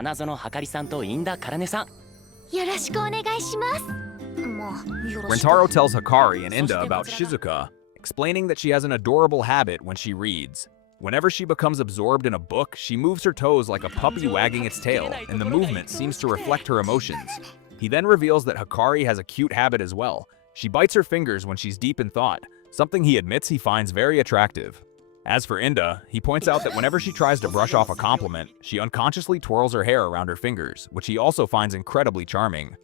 花園はかりさんと印田かなねさん。よろしくお願いします。Rentaro tells Hikari and Inda about Shizuka, explaining that she has an adorable habit when she reads. Whenever she becomes absorbed in a book, she moves her toes like a puppy wagging its tail, and the movement seems to reflect her emotions. He then reveals that Hikari has a cute habit as well. She bites her fingers when she's deep in thought, something he admits he finds very attractive. As for Inda, he points out that whenever she tries to brush off a compliment, she unconsciously twirls her hair around her fingers, which he also finds incredibly charming.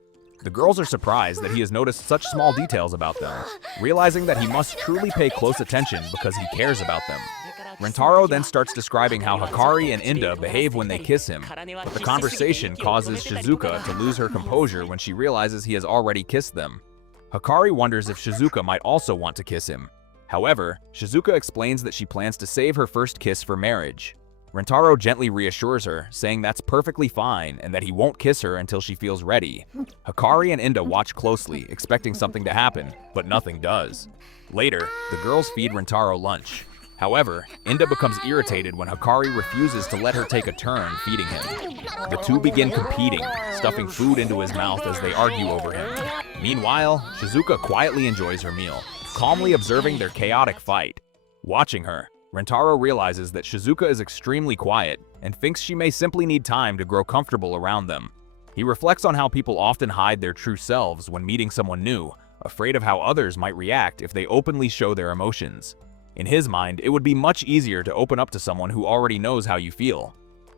The girls are surprised that he has noticed such small details about them, realizing that he must truly pay close attention because he cares about them. Rentaro then starts describing how Hikari and Inda behave when they kiss him, but the conversation causes Shizuka to lose her composure when she realizes he has already kissed them. Hikari wonders if Shizuka might also want to kiss him. However, Shizuka explains that she plans to save her first kiss for marriage. Rentaro gently reassures her, saying that's perfectly fine and that he won't kiss her until she feels ready. Hikari and Inda watch closely, expecting something to happen, but nothing does. Later, the girls feed Rentaro lunch. However, Inda becomes irritated when Hikari refuses to let her take a turn feeding him. The two begin competing, stuffing food into his mouth as they argue over him. Meanwhile, Shizuka quietly enjoys her meal, calmly observing their chaotic fight. Watching her, Rentaro realizes that Shizuka is extremely quiet and thinks she may simply need time to grow comfortable around them. He reflects on how people often hide their true selves when meeting someone new, afraid of how others might react if they openly show their emotions. In his mind, it would be much easier to open up to someone who already knows how you feel.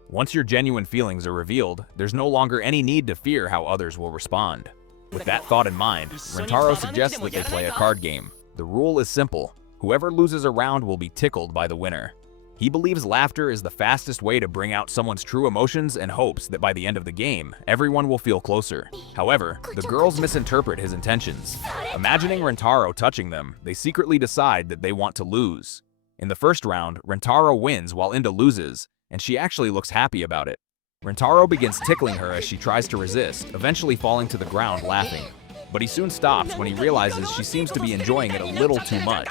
Once your genuine feelings are revealed, there's no longer any need to fear how others will respond. With that thought in mind, Rentaro suggests that they play a card game. The rule is simple. Whoever loses a round will be tickled by the winner. He believes laughter is the fastest way to bring out someone's true emotions and hopes that by the end of the game, everyone will feel closer. However, the girls misinterpret his intentions. Imagining Rentaro touching them, they secretly decide that they want to lose. In the first round, Rentaro wins while Inda loses, and she actually looks happy about it. Rentaro begins tickling her as she tries to resist, eventually falling to the ground laughing. But he soon stops when he realizes she seems to be enjoying it a little too much.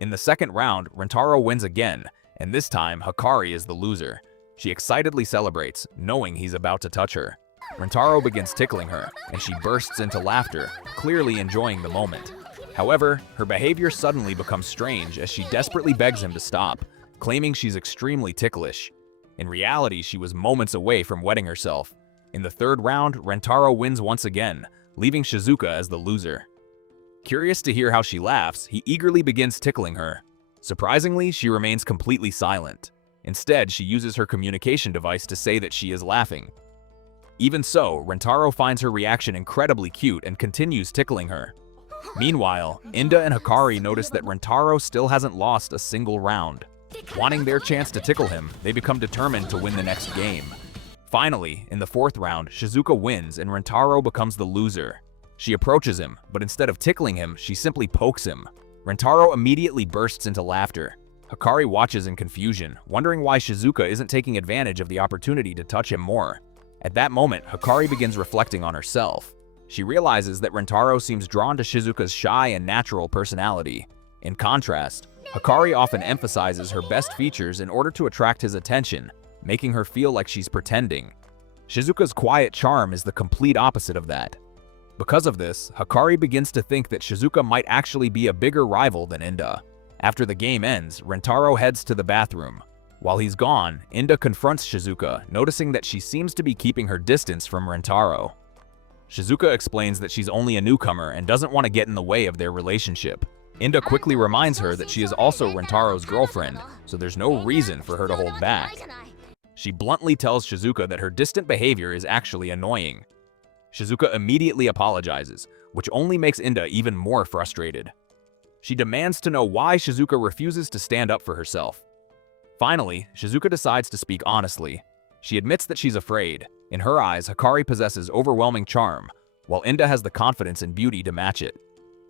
In the second round, Rentaro wins again, and this time Hikari is the loser. She excitedly celebrates, knowing he's about to touch her. Rentaro begins tickling her, and she bursts into laughter, clearly enjoying the moment. However, her behavior suddenly becomes strange as she desperately begs him to stop, claiming she's extremely ticklish. In reality, she was moments away from wetting herself. In the third round, Rentaro wins once again, leaving Shizuka as the loser. Curious to hear how she laughs, he eagerly begins tickling her. Surprisingly, she remains completely silent. Instead, she uses her communication device to say that she is laughing. Even so, Rentaro finds her reaction incredibly cute and continues tickling her. Meanwhile, Inda and Hikari notice that Rentaro still hasn't lost a single round. Wanting their chance to tickle him, they become determined to win the next game. Finally, in the fourth round, Shizuka wins and Rentaro becomes the loser. She approaches him, but instead of tickling him, she simply pokes him. Rentaro immediately bursts into laughter. Hikari watches in confusion, wondering why Shizuka isn't taking advantage of the opportunity to touch him more. At that moment, Hikari begins reflecting on herself. She realizes that Rentaro seems drawn to Shizuka's shy and natural personality. In contrast, Hikari often emphasizes her best features in order to attract his attention, making her feel like she's pretending. Shizuka's quiet charm is the complete opposite of that. Because of this, Hikari begins to think that Shizuka might actually be a bigger rival than Inda. After the game ends, Rentaro heads to the bathroom. While he's gone, Inda confronts Shizuka, noticing that she seems to be keeping her distance from Rentaro. Shizuka explains that she's only a newcomer and doesn't want to get in the way of their relationship. Inda quickly reminds her that she is also Rentaro's girlfriend, so there's no reason for her to hold back. She bluntly tells Shizuka that her distant behavior is actually annoying. Shizuka immediately apologizes, which only makes Inda even more frustrated. She demands to know why Shizuka refuses to stand up for herself. Finally, Shizuka decides to speak honestly. She admits that she's afraid. In her eyes, Hikari possesses overwhelming charm, while Inda has the confidence and beauty to match it.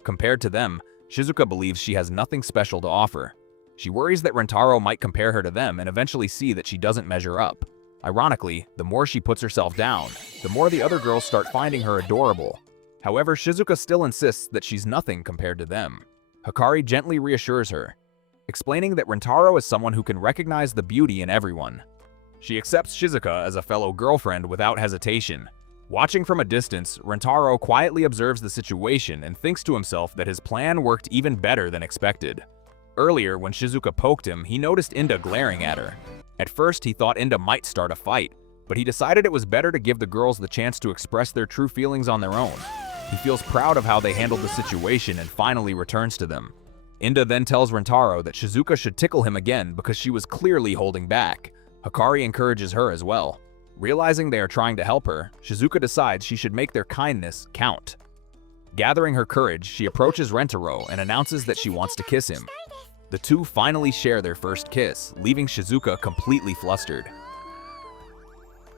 Compared to them, Shizuka believes she has nothing special to offer. She worries that Rentaro might compare her to them and eventually see that she doesn't measure up. Ironically, the more she puts herself down, the more the other girls start finding her adorable. However, Shizuka still insists that she's nothing compared to them. Hikari gently reassures her, explaining that Rentaro is someone who can recognize the beauty in everyone. She accepts Shizuka as a fellow girlfriend without hesitation. Watching from a distance, Rentaro quietly observes the situation and thinks to himself that his plan worked even better than expected. Earlier, when Shizuka poked him, he noticed Inda glaring at her. At first, he thought Inda might start a fight, but he decided it was better to give the girls the chance to express their true feelings on their own. He feels proud of how they handled the situation and finally returns to them. Inda then tells Rentaro that Shizuka should tickle him again because she was clearly holding back. Hikari encourages her as well. Realizing they are trying to help her, Shizuka decides she should make their kindness count. Gathering her courage, she approaches Rentaro and announces that she wants to kiss him. The two finally share their first kiss, leaving Shizuka completely flustered.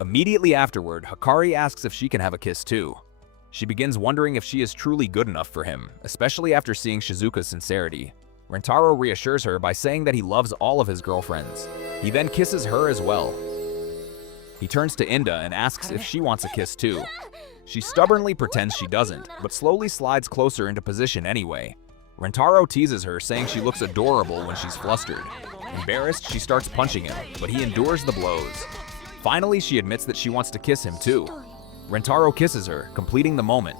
Immediately afterward, Hikari asks if she can have a kiss too. She begins wondering if she is truly good enough for him, especially after seeing Shizuka's sincerity. Rentaro reassures her by saying that he loves all of his girlfriends. He then kisses her as well. He turns to Inda and asks if she wants a kiss too. She stubbornly pretends she doesn't, but slowly slides closer into position anyway. Rentaro teases her, saying she looks adorable when she's flustered. Embarrassed, she starts punching him, but he endures the blows. Finally, she admits that she wants to kiss him too. Rentaro kisses her, completing the moment.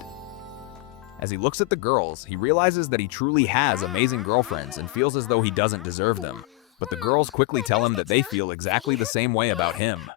As he looks at the girls, he realizes that he truly has amazing girlfriends and feels as though he doesn't deserve them. But the girls quickly tell him that they feel exactly the same way about him.